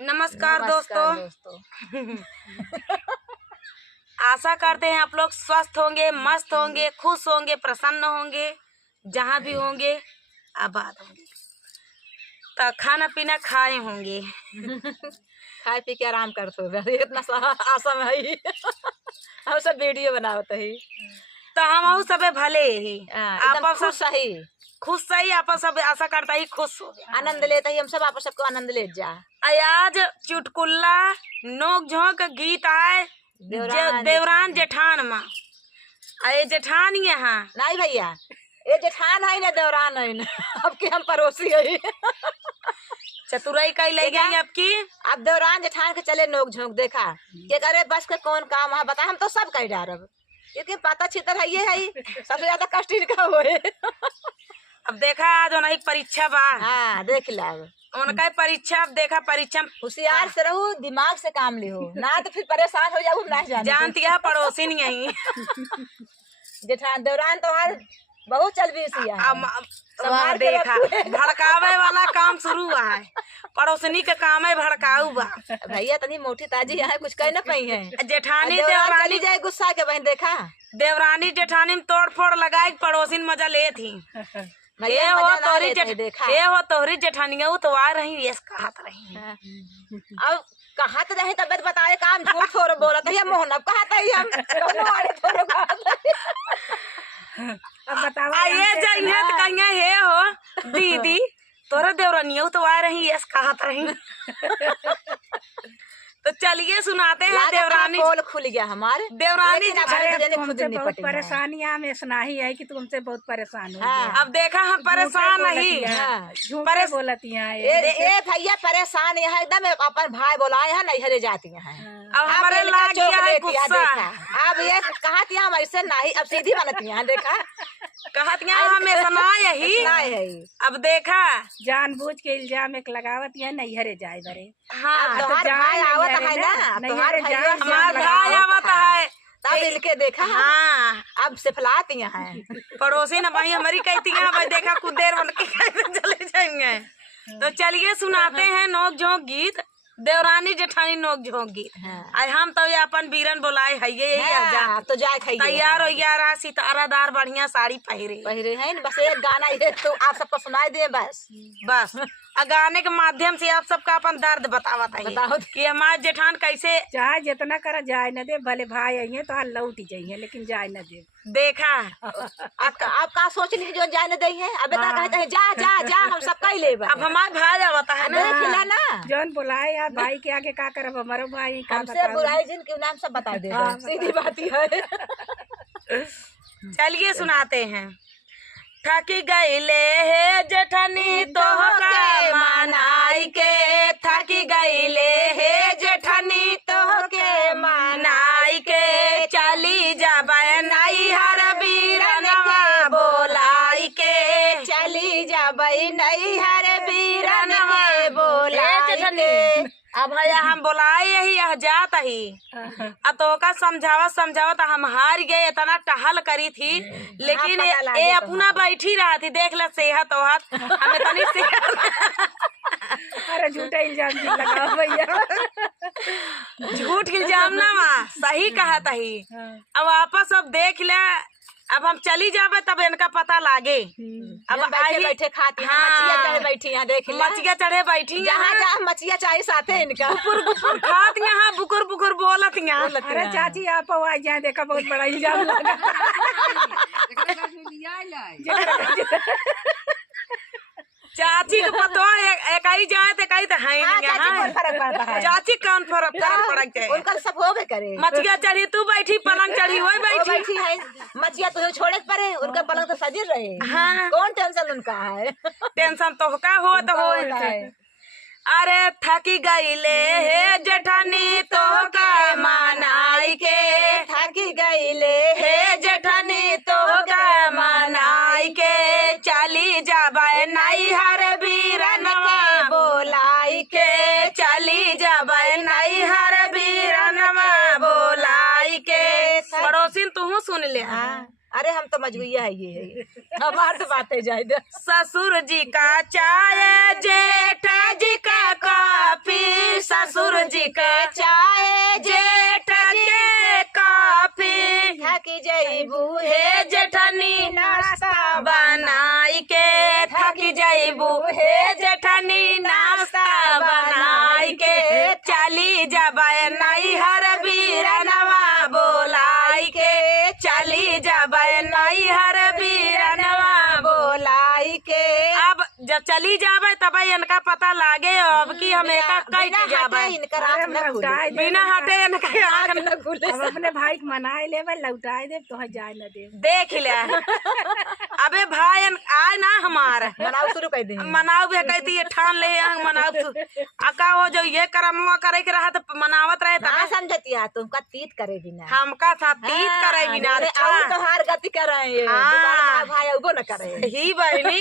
नमस्कार दोस्तों। आशा करते हैं आप लोग स्वस्थ होंगे, मस्त होंगे, खुश होंगे, प्रसन्न होंगे, जहाँ भी होंगे आबाद होंगे। तो खाना पीना खाए होंगे। खाए पी के आराम करते हो इतना आसम है। हम सब वीडियो बनावत है तो हम सबे भले ही एकदम खुश सही खुश सही आप सब आशा करता ही खुश हो गया आनंद लेता ही हम सब आप सबको आनंद ले जा। आज चुटकुल्ला नोक झोंक गीत आए देवरान जेठान माँ अरे जेठान यहाँ नहीं भैया ये जेठान है ना देवरान है ना अब के हम पड़ोसी है। चतुराई कई ले गई आपकी। अब देवरान जेठान के चले नोक झोंक देखा के करे बस के कौन काम है बता हम तो सब कह डारब क्योंकि पता छितर है ये है सबसे ज्यादा कष्ट इनका हुए। अब देखा आज उन्हें परीक्षा बा। हाँ देख ला उनका परीक्षा। अब देखा परीक्षा होशियार से रहो दिमाग से काम लिहो ना तो फिर परेशान हो जाओ ना जानती है पड़ोसी नहीं यही। जेठान दौरान तो हर बहुत चल भी देखा भड़कावे वाला काम शुरू हुआ है। पड़ोसनी का काम है भड़काऊ बा। भैया तनी मोटी ताजी यहाँ कुछ कह न पाई है। जेठानी देवरानी जाए गुस्सा के बहन देखा देवरानी जेठानी में तोड़ फोड़ लगाए पड़ोसी मजा ले थी। ये हो तोहरी जेठानिया तो आ रही ये कहत रही। अब कहत रहे तबियत बताए काम झूठ थोड़ा बोलत है मोहन अब कहत है हम दोनों आड़े थोड़ा कहत अब बताओ आइए जाइए तो कहिए हे हो दीदी तोरा देवरानिया तो आ रही ये कहत रही। तो चलिए सुनाते हैं देवरानी बोल खुल गया हमारे देवरानी तुमसे बहुत परेशानी हमें सुनाही है कि तुमसे बहुत परेशान हो। अब देखा हम परेशान नहीं झूठे बोलती हैं ये भैया परेशान है एकदम अपन भाई बुलाए है नहीं हरे जाती है। अब हमारे लाग गया है गुस्सा। अब ये कहती हम ऐसे नहीं अब सीधी बनती है देखा कहती हमें सुना यही। अब देखा जानबूझ के इल्जाम एक लगावत है नहीं हरे जाए बरे। हाँ तो भाई आवत है ना हमार भाई आवत है तब इनके देखा। हाँ अब सिफलाती हैं पड़ोसी ना भाई हमारी कहती है भाई देखा कुछ देर बन के चले जाएंगे। तो चलिए सुनाते हैं नोक झोंक गीत देवरानी जेठानी नोक झोंक गीत। आज हम तो ये अपन बीरन बोलाए है ये तो जाए तैयार हो गया सितारादार बढ़िया साड़ी पहरे है बस एक गाना ये तो आप सबको सुनाई दे बस गाने के माध्यम से आप सबका अपन दर्द बतावत है कि हमारे जेठान कैसे चाहे जितना करा जाए न दे भले भाई आई तो लौट ही जाइए लेकिन जाए न दे। देखा आप का सोच ली जो जाए न दे है अब कहते हैं जा जा जा हम सब कह ले। अब हमारे भाई आवता है ना ना जौन बुलाए यार भाई के आगे का करब हमारो भाई हमसे बुलाए जिनके नाम सब बता दे सीधी बात है। चलिए सुनाते हैं। थकी गईले हे जेठनी तो के मनाई के थकी गईले हे जेठनी तो के मनाई के चली जाबे नहीं हर बीरनवा बोलाई के चली जाबे नहीं हर बीरनवा बोलाई के। अब भैया हम बुलाए यही यह जात ही अब तो का समझावत हम हार गए इतना टहल करी थी लेकिन ये अपना बैठी रहा थी देख ला सेहत हमें तनी अरे झूठा इल्जाम लगाओ भैया झूठ इल्जाम ना माँ सही कहा ही। अब वापस अब देख ले अब हम चली जावे तब इनका पता लागे। अब बैठे खाती हैं मछिया चढ़े बैठी हैं देख मछिया चढ़े बैठी जहाँ जहाँ मछिया चाहिए साथे इनका गुपुर खात यहाँ बुकुर बुकुर बोलत यहाँ। अरे चाची आप आ जाए देखा बहुत बड़ा इल्जाम लगा। चाची को पता एक ही जाए तो कहीं तो है चाची कौन फर्क पड़ता है उनका सब होबे करे। मछिया चढ़ी तू बैठी पलंग चढ़ी वही बैठी है मछिया तुझे छोड़े पड़े उनका पलंग तो सजे रहे। हाँ कौन टेंशन उनका है टेंशन तो का हो तो हो। अरे थकी गईले हे जेठानी तो का मनाई के थकी गईले हे जेठानी तो का मनाई के चली जाबे नहीं हर बीरनवा बोलाई के चली जाबे नहीं हर बीरनवा बोलाई के। पड़ोसी तू सुन ले। अरे हम तो मजबूरिया है ये हमार तो बातें जाए। ससुर जी का चाय जेठ जी का कॉफी जेठनी नाश्ता बनाई के चली जबे नैहर बीरनवा बोलाई के चली जबे नैहर बीरनवा बोलाई के अब जब चली जाबे तब इनका पता लागे अब कि हम एका कह के जाबे इनकर आँख न खुले। लौटाए दे बिना हटे इनका आँख न खुले। अब अपने भाई के मनाए लेवे लौटाए दे तो जाए न दे। देख ले अबे भाई आए ना हमार मनाओ शुरू कर दे। मनाओ भी कहती है ठान ले मनाओ अका हो जो ये करमुआ करे के रहा तो मनावत रहे ना तब समझती है तुमका तीत करे बिना। हमका साथ तीत करे बिना तो हार गति कर रहे हैं हाँ। दोबारा भाई वो न करे। ही बहनी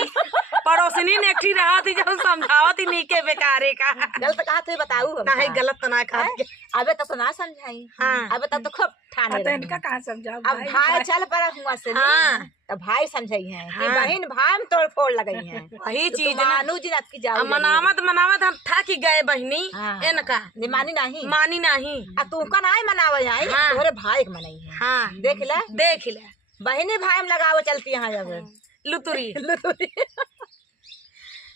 पड़ोसनी ने एकठी रहा थी जब समझावती नीके बेकारे का गलत कहा तो बताऊ नहीं गलत तो ना खा के अबे तो ना समझाई। हाँ। अबे तब तो खूब ठाने तो रही। इनका कहाँ समझाओ अब भाई चल पड़ा हुआ से हाँ। तो भाई समझाई है कि हाँ। बहन भाई में तोड़ फोड़ लगई है। वही चीज ना मानू जी आपकी जाओ मनावत मनावत हम थक गए बहनी हाँ। इनका निमानी नहीं मानी नहीं आ तुमका ना मनावे आई हाँ। तोरे भाई के मनई है। हाँ देख ले देख ले बहने भाई में लगावे चलती है जब लुतुरी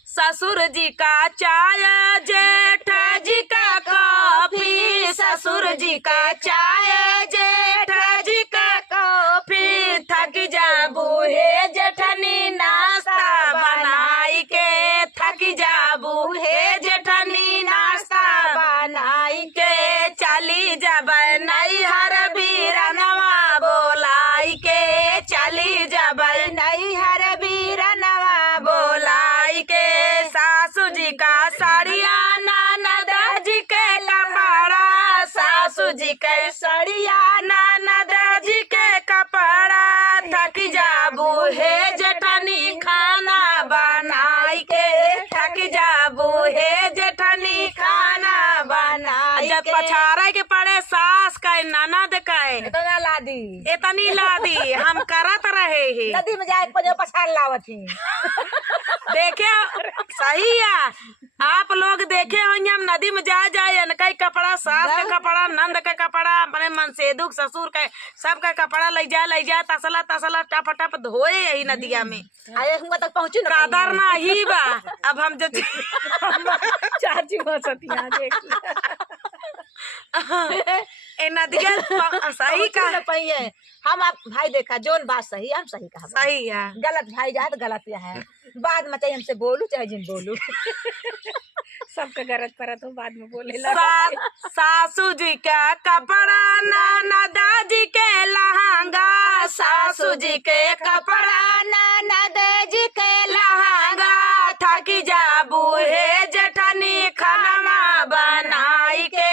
ससुर जी का चाय जेठ जी का कॉफी ससुर जी का चाय जेठ जी का कॉफी थक जाबू हे जेठनी नाश्ता बनाई के थक जाबू हे जेठनी नाश्ता बनाई के चली जबै नैहर बीरनवा बोलाई के चली जबै नैहर बीरनवा बोलाई के सासू जी का साड़िया ननद जी के कपड़ा सासू जी के साड़िया ननद जी के कपड़ा थक जाबू हे जेठनी खाना बनाई के थक जाबू हे जेठनी खाना बनाई जब पछाड़े के पड़े सास का ननद का इतना लादी इतनी लादी हम करत रहे ही नदी में जाए पजो पछाड़ लावत ही। देखे सही है आप लोग देखे होंगे हम नदी में जाए इनका ही कपड़ा सास का कपड़ा नंद का कपड़ा अपने मनसेदुक ससुर का सबका कपड़ा ले जा तसला तसला टप टप धोए यही नदिया में आए हुआ तक पहुंची ना कादर ना ही बा अब हम जो चाची हो सतिया देख ए नदिया सही का पहिए हम आप भाई देखा जोन बात सही हम सही कहा सही है गलत भाई जाए तो गलत यह है बाद में चाहे हमसे बोलू चाहे जिन बोलू सबका गरज परत हो बाद में बोले सासू जी का कपड़ा ननदा जी के लहंगा सासू जी के कपड़ा ननद जी के लहंगा थकी जाबू हे जेठनी खाना बनाई के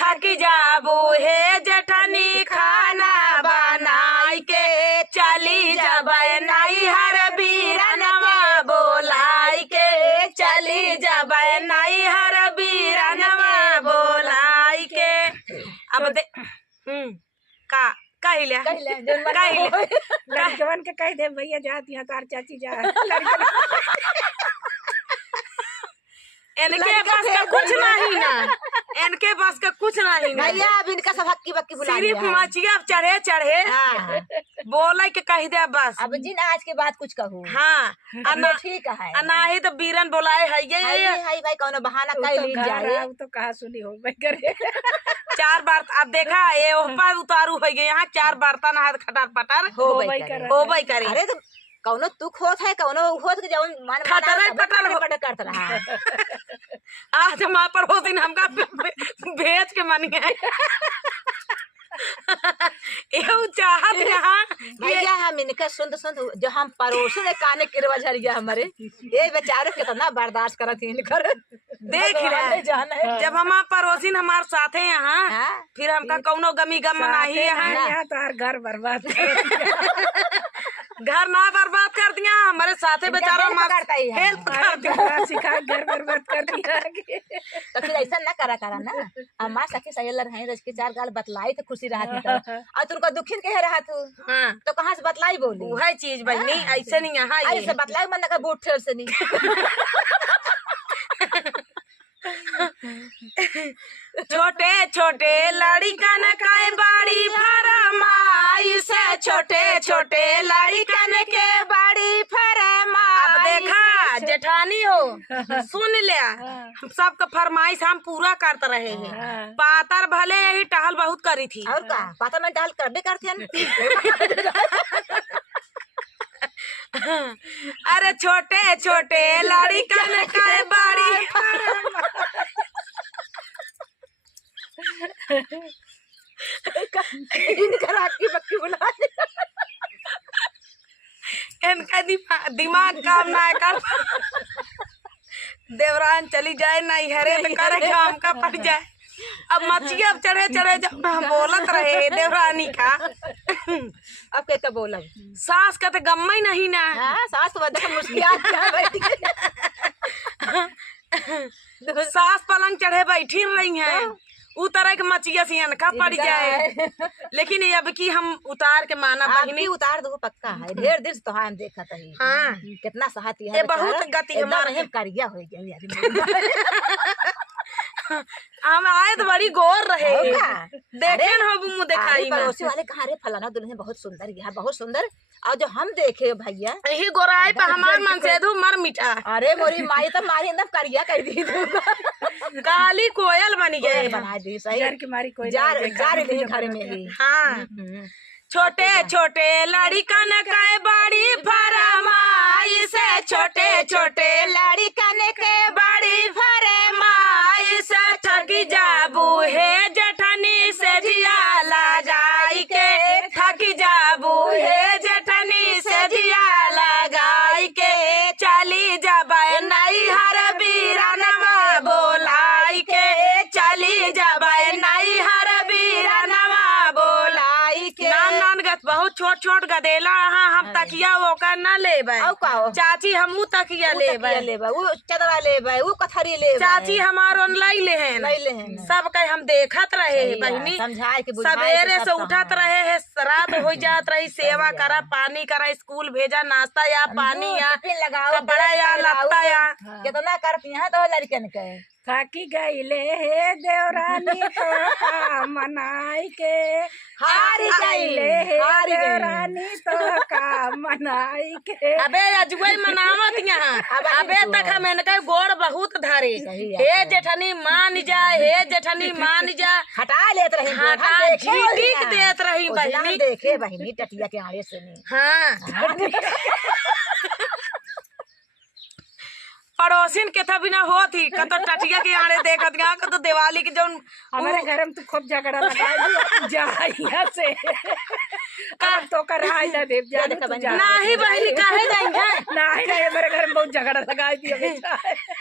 थकी जाबू हे जेठनी खाना बनाई के चली जबै नैहर बीरनवा बोलाई के चली जबै नैहर बीरनवा बोलाई के अब दे का कहले लड़कवन के कह दे भैया जाती है तार चाची जा इनके पास का कुछ नहीं ना इनके पास का कुछ नहीं ना भैया अब इनका सब हक्की बक्की बुला सिर्फ लिया है। मचिया चढ़े चढ़े हाँ। बोले के कह दे बस अब जिन आज के बाद कुछ कहूँ हाँ अब ठीक है नहीं तो बीरन बोलाए है ये हाय भाई कौनो बहाना तो कर ली जाए तो कहा सुनी हो भाई करे 4 बार अब देखा ये ऊपर उतारू हो गए यहाँ 4 बर्तन हाथ खटर पटर हो भाई भाई कर हो भाई करे अरे तो कौनो तू खोत है कौनो खोत के जौन मन खटरे पटर पटर करता रहा आज हमारे पर हो दिन हमका भेज के मन गए एहू चाहत यहाँ भैया हम इनका सुन जो हम पड़ोसी ने काने किरवा झरिया हमारे ये बेचारे कितना बर्दाश्त करत इनकर देख रहे जब हमार पड़ोसी हमारे साथ है यहाँ हाँ? फिर हमका कौनो गमी गम नहीं यहाँ यहाँ तो हर घर बर्बाद घर ना बर्बाद कर दिया हमारे साथे बेचारा करता ही है हेल्प कर दिया सिखा घर बर्बाद कर दिया तो फिर ऐसा ना करा ना हमार सखी सहेलर हैं रज के 4 गाल बतलाई तो खुशी रहा थी और तुमको दुखिन कह रहा तू हाँ तो कहाँ से बतलाई बोली वही चीज बहनी ऐसे नहीं यहाँ ऐसे बतलाई मन का बूट ठेर से नहीं छोटे छोटे लड़कन के बड़ी फरमाइश छोटे छोटे लड़कन के बड़ी फरमाइश अब देखा जेठानी हो सुन लिया, हम सबका फरमाइश हम पूरा करते रहे हैं। हाँ। पातर भले यही टहल बहुत करी थी। और का पता मैं डाल करबे करते हैं। अरे छोटे छोटे लड़कन का बाड़ी इनका राखी बक्की बुला दे। इनका दिमाग काम ना कर। देवरान चली जाए नहीं हरे तो करे काम का पड़ जाए। अब मच्छी अब चढ़े चढ़े जब हम बोलत रहे देवरानी का। अब कैसे बोलब? सास का तो गम्मा ही नहीं ना। हाँ सास तो बड़ा मुश्किल सास पलंग चढ़े बैठी रही हैं, उतर के मचिया से अनखा पड़ जाए। लेकिन अब की हम उतार के माना बहिनी उतार दो पक्का है। ढेर दिन से तो हम देखा था। हाँ कितना सहाती ये है। बहुत गति हमारे हम करिया हो गया। हम आए तो बड़ी गौर रहे। देखे न हो मुँह दिखाई में। पड़ोसी वाले कहा रे फलाना दुल्हन बहुत सुंदर गया, बहुत सुंदर। और जो हम देखे भैया यही गोराई पे हमार मन से धू मर मिटा। अरे मोरी माई तो मारी एकदम करिया कर दी। काली कोयल बनी गए। बना दी सही। जार की मारी कोई जार दिन घर में ही। हाँ छोटे छोटे लड़कन के बड़ी फरमाई से, छोटे छोटे लड़कन के बड़ी फरमाई से, थकी जाबू हे जेठनी से जिया लगाई के, थकी जाबू हे जेठनी से जिया लगाई के, चली जाबे नहीं हर बीरनवा बोलाई के, चली जाबे नहीं हर बीरनवा बोलाई के। नान गत बहुत छोट छोट गदेला हम तकिया वो का न लेबे। चाची हमू तकिया लेबे, वो चदरा लेबे, वो कथरी लेबे। चाची हमार ऑनलाइन लेहन सब कहे हम देखत रहे बहनी। समझाए के सवेरे से उठत रहे है, रात हो जात रही, सेवा करा, पानी करा, स्कूल भेजा, नाश्ता या पानी या लगाओ, कपड़ा या लत्ता या कितना करती है तो लड़कन के। थाकी गईले हे देवरानी तो का मनाई के, हारी गईले हे देवरानी तो का मनाई के। अबे अजुए मनावत यहाँ। अबे तक हम इनके गोड़ बहुत धरे। हे जेठनी मान जा, हे जेठनी मान जा, हटा लेत रही, हटा झीटिक देत रही बहनी। देखे बहनी टटिया के आड़े से नहीं। हाँ पड़ोसिन के था बिना होती कतो टटिया के आड़े देखत गया कतो दिवाली के जौन हमारे घर में तो खूब झगड़ा लगा जा यहाँ से। अब तो कर रहा है देव जाने तो जा नहीं बहनी काहे जाएंगे। नहीं नहीं मेरे घर में बहुत झगड़ा लगा दिया।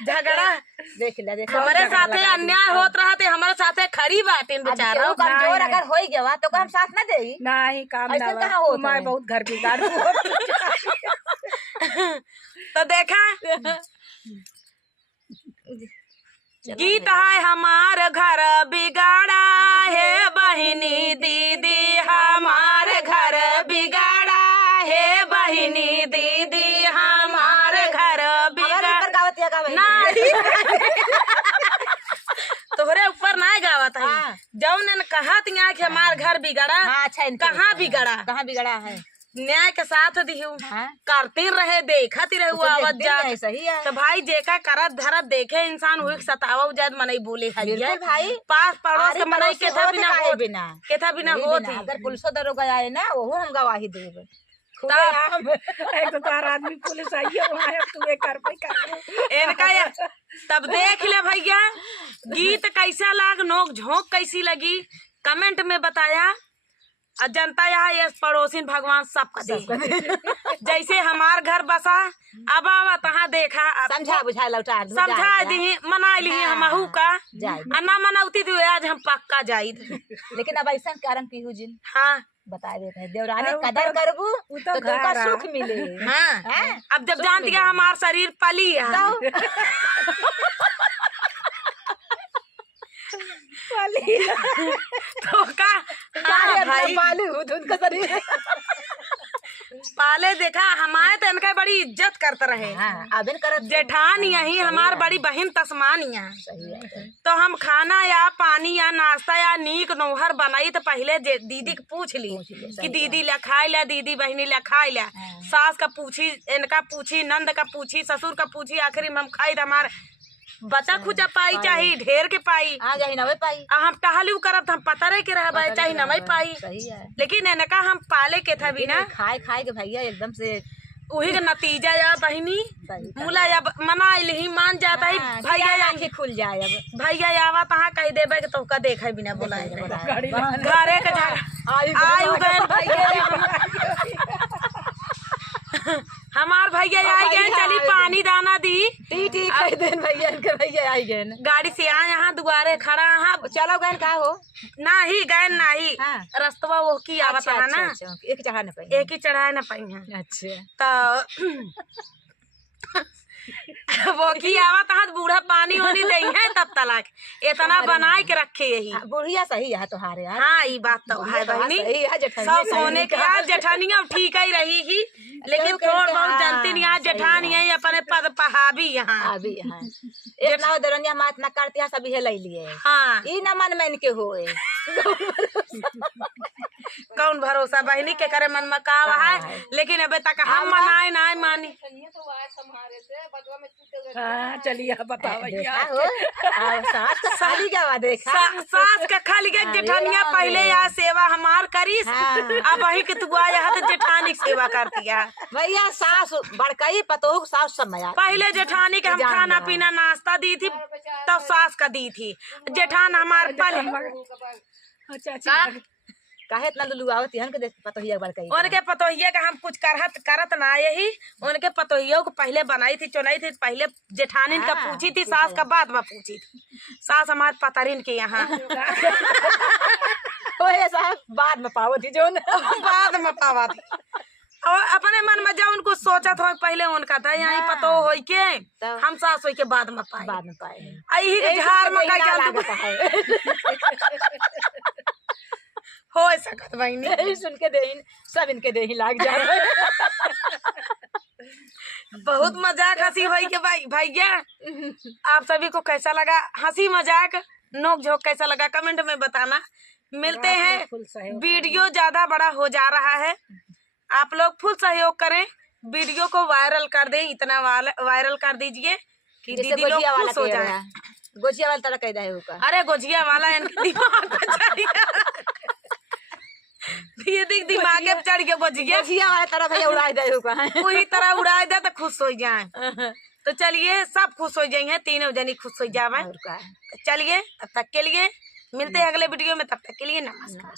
झगड़ा देख ले हमारे साथे अन्याय होत रहा थे, हमारे साथे खड़ी बाटिन बेचारा। कमजोर अगर हो गया तो हम साथ न दे। नहीं काम ऐसा ना कहाँ होता मैं है? बहुत घर बिगाड़ तो देखा गीत है हमार घर बिगाड़ा है बहिनी दीदी, हमार घर बिगाड़ा है बहिनी दीदी, हमार घर बिगाड़ा। नहीं तोहरे ऊपर नहीं गावत है। जौन ने कहत यहाँ कि हमार घर बिगड़ा। अच्छा कहाँ बिगड़ा? कहाँ बिगड़ा है? न्याय के साथ दिहू करती रहे, देखती रहे वो आवत जा। सही है तो भाई जेका करत धरत देखे इंसान हुई सतावा उजाद मनई बोले है भाई। पास पड़ोस के मनई के था बिना हो बिना के था बिना होती। अगर पुलिस दरोगा आए ना वो हम गवाही देब। तब एक तो तार आदमी पुलिस आई है वहाँ तू कर पे कर इनका तब देख ले भैया गीत कैसा लाग, नोक झोंक कैसी लगी कमेंट में बताया। और जनता यहाँ ये पड़ोसी भगवान सबका दे। जैसे हमार घर बसा अब आवा तहाँ देखा समझा बुझा लौटा समझा दी मना ली हमहू का ना मनाउती थी आज हम पक्का जाई। लेकिन अब ऐसा कारण पीहू जिन हाँ बता देते हैं देवरानी कदर करबू तो तुमका सुख मिले। हाँ अब जब जान दिया हमार शरीर पली है तो का भाई उनका शरीर पाले देखा हमारे तो इनका बड़ी इज्जत करते रहे। हाँ अबेन करत जेठान यही हमार बड़ी बहन तस्मानिया। सही है। तो हम खाना या पानी या नाश्ता या नीक नौहर बनाई तो पहले दीदी के पूछ ली कि दीदी ला खाई ला, दीदी बहनी ला खाई ला। सास का पूछी, इनका पूछी, नंद का पूछी, ससुर का पूछी, आखिरी में हम खाई तो हमारे बचा खुचा पाई चाहिए ढेर के पाई हाँ जाही नवे पाई। हम टहलू करब हम पता रहे के रह चाहे नवई पाई। सही है। लेकिन इनका हम पाले के था भी ना खाए खाए के भैया एकदम से वही का नतीजा या बहनी सही मुला या मना ही मान जाता है। भैया या आँखें खुल जाए अब। भैया आवा तहाँ कह देबे कि तो देखे बिना बुलाए घरे के आयु गए भैया हमार भैया आई गए चली पानी दाना दी ठीक कह देन भैया इनके भैया आई गए गाड़ी से आए यहाँ दुआरे खड़ा हाँ चलो गए का हो नाही गए नाही हाँ। रस्तवा वो की आवत अच्छा, है ना अच्छा, एक चढ़ा न पाई। एक ही चढ़ाए न पाई हैं अच्छा तो वो की आवत है बूढ़ा पानी वानी दे है तब तलाक इतना बनाए के रखे यही। बुढ़िया सही है तुम्हारे यार। हाँ ये बात तो है बहनी सही है जेठानी सब सोने के यार जेठानिया ठीक ही रही ही लेकिन थोड़ बहुत जानती नहीं यहाँ जेठानी है अपने पद पहावी यहाँ अभी हाँ इतना दरनिया मात ना करती है सभी ले लिए। हाँ ई न मन मन के होए कौन भरोसा बहनी के करे मन में का है लेकिन अबे तक हम मनाए ना मानी। हाँ चलिए बताओ भैया। शादी क्या बात देखा सास का खाली के जेठानिया पहले या सेवा हमार करी अब वही के तू आया है तो जेठानी सेवा करती है भैया। सास बड़काई पतोह सास समय पहले जेठानी के हम खाना पीना नाश्ता दी थी तब सास का दी थी जेठान हमार चाची काहे इतना लुलु आवत हन के देख पतोहिया बड़काई उनके पतोहिया का हम कुछ करत ना यही उनके पतोहियों को पहले बनाई थी चुनाई थी पहले जेठानी का पूछी थी सास का बाद में पूछी थी। सास हमारे पतरिन के यहाँ साहब बाद में पावो थी जो बाद में पावा थी और अपने मन में जब उनको सोचा था पहले उनका था यहाँ पतो हो के हम सास हो के बाद में पाए आई झार में हो सकत बहनी सुन के देहिन सब इनके देही लाग जा बहुत मजाक हंसी भाई के भैया आप सभी को कैसा लगा हंसी मजाक नोक झोंक कैसा लगा कमेंट में बताना। मिलते हैं वीडियो ज्यादा बड़ा हो जा रहा है आप लोग फुल सहयोग करें वीडियो को वायरल कर दें इतना वायरल कर दीजिए कि दीदी लोग खुश हो जाए। गोजिया वाला तरह कह रहे हो अरे गोजिया वाला इनके दिमाग पे चढ़ गया ये देख दिमाग पे चढ़ गया गोजिया वाला तरह भैया उड़ा दे पूरी तरह उड़ा दे तो खुश हो जाए। तो चलिए सब खुश हो जाएंगे तीनों जनी खुश हो जाए। चलिए तब तक के लिए मिलते हैं अगले वीडियो में तब तक के लिए नमस्कार।